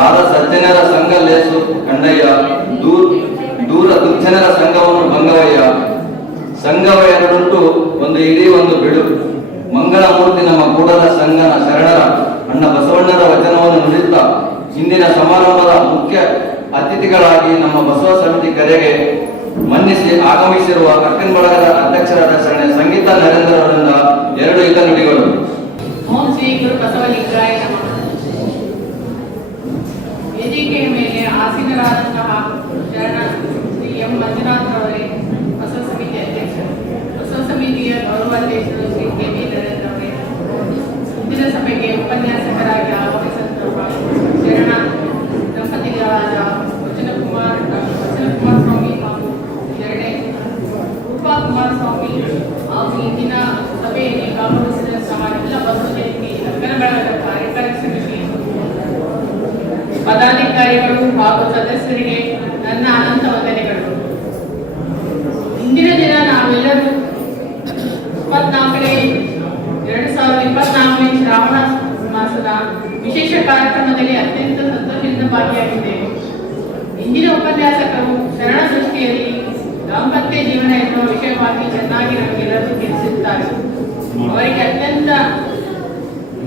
ಸಾರ ಸಜ್ಜನರ ಸಂಘ ಲೇಸು ಕಣ್ಣಯ್ಯ, ದೂರ ದೂರ ದುರ್ಜನರ ಸಂಘವನ್ನು ಭಂಗವಯ್ಯ. ಸಂಘವ ಎರಡುಂಟು ಒಂದು ಇಡೀ ಒಂದು ಬಿಡು. ಮಂಗಳ ಮೂರ್ತಿ ನಮ್ಮ ಕೂಡದ ಸಂಘನ ಶರಣರ, ಅಣ್ಣ ಬಸವಣ್ಣರ ವಚನವನ್ನು ನುಡಿಯುತ್ತಾ ಇಂದಿನ ಸಮಾರಂಭದ ಮುಖ್ಯ ಅತಿಥಿಗಳಾಗಿ ನಮ್ಮ ಬಸವ ಸಮಿತಿ ಕರೆಗೆ ಮನ್ನಿಸಿ ಆಗಮಿಸಿರುವ ಅಕ್ಕನ್ ಬಳಗದ ಅಧ್ಯಕ್ಷರಾದ ಶರಣ ಸಂಗೀತ ನರೇಂದ್ರ ಅವರಿಂದ ಎರಡು ಹಿತ ನುಡಿಗಳು. ಓಂ ಶ್ರೀ ಗುರು ಬಸವಲಿಂಗಾಯ ನಮಃ ವೇದಿಕೆಯ ಮೇಲೆ ಆಸೀನರಾದಂತಹ ಶರಣ ಶ್ರೀ ಎಂ ಮಂಜುನಾಥ್ ಅವರೇ ಸದಸ್ಯರಿಗೆ ನನ್ನ ಅನಂತ ವಂದನೆಗಳು. ಇಂದಿನ ದಿನ ನಾವೆಲ್ಲರೂ ಇಪ್ಪತ್ನಾಲ್ಕನೇ, ಎರಡು ಸಾವಿರದ ಇಪ್ಪತ್ನಾಲ್ಕನೇ ಶ್ರಾವಣ ಮಾಸದ ವಿಶೇಷ ಕಾರ್ಯಕ್ರಮದಲ್ಲಿ ಅತ್ಯಂತ ಸಂತೋಷದಿಂದ ಭಾಗಿಯಾಗಿದ್ದೇವೆ. ಇಂದಿನ ಉಪನ್ಯಾಸಕರು ಶರಣ ಸೃಷ್ಟಿಯಲ್ಲಿ ದಾಂಪತ್ಯ ಜೀವನ ಎನ್ನುವ ವಿಷಯವಾಗಿ ಚೆನ್ನಾಗಿ ನಮಗೆಲ್ಲರೂ ತಿಳಿಸುತ್ತಾರೆ ಅವರಿಗೆ ಅತ್ಯಂತ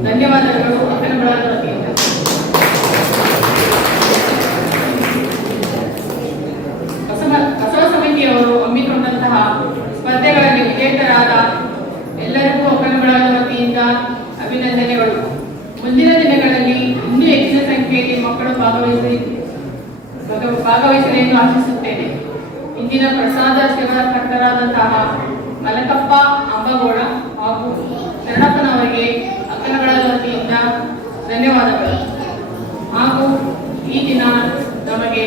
ಧನ್ಯವಾದಗಳು, ಅಭಿನಂದನೆಗಳ. ಭಾಗವಹಿಸಿ ಭಾಗ- ಭಾಗವಹಿಸಲಿ ಎಂದು ಆಶಿಸುತ್ತೇನೆ. ಇಂದಿನ ಪ್ರಸಾದ ಸೇವಾ ಕರ್ತರಾದಂತಹ ಮಲಕಪ್ಪ ಅಂಬಗೌಡ ಹಾಗೂ ಶರಣಪ್ಪನವರಿಗೆ ಅಕ್ಕನಗಳ ವತಿಯಿಂದ ಧನ್ಯವಾದಗಳು. ಹಾಗೂ ಈ ದಿನ ನಮಗೆ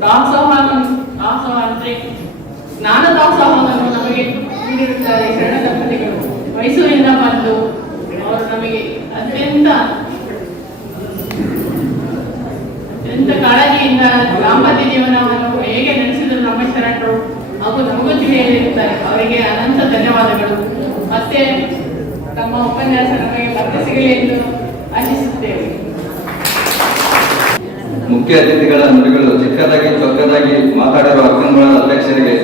ದಾಸೋಹ ದಾಸೋಹ ಅಂದ್ರೆ ಜ್ಞಾನ ದಾಸೋಹವನ್ನು ನಮಗೆ ನೀಡಿರುತ್ತಾರೆ ಶರಣ ದಂಪತಿಗಳು ಮೈಸೂರಿಂದ ಬಂದು ಅವರು ನಮಗೆ ಅತ್ಯಂತ ಕಾಳಜಿಯಿಂದ ದಾಂಪತ್ಯ ಜೀವನವನ್ನು ಹೇಗೆ ನಡೆಸಿದರು ನಮ್ಮ ಶರಣರು ಹಾಗೂ ನಮಗೂ ತಿಳಿಯಲಿರುತ್ತಾರೆ ಅವರಿಗೆ ಅನಂತ ಧನ್ಯವಾದಗಳು. ಮತ್ತೆ ತಮ್ಮ ಉಪನ್ಯಾಸ ನಮಗೆ ಮತ್ತೆ ಸಿಗಲಿ ಎಂದು ಆಶಿಸುತ್ತೇವೆ. ಮುಖ್ಯ ಅತಿಥಿಗಳ ನುಡಿಗಳು ಚಿಕ್ಕದಾಗಿ ಚೊಕ್ಕದಾಗಿ ಮಾತಾಡಿರುವ ಅಕ್ಕಂಗಳ ಅಧ್ಯಕ್ಷರಿಗೆ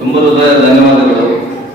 ತುಂಬ ಹೃದಯ ಧನ್ಯವಾದಗಳು.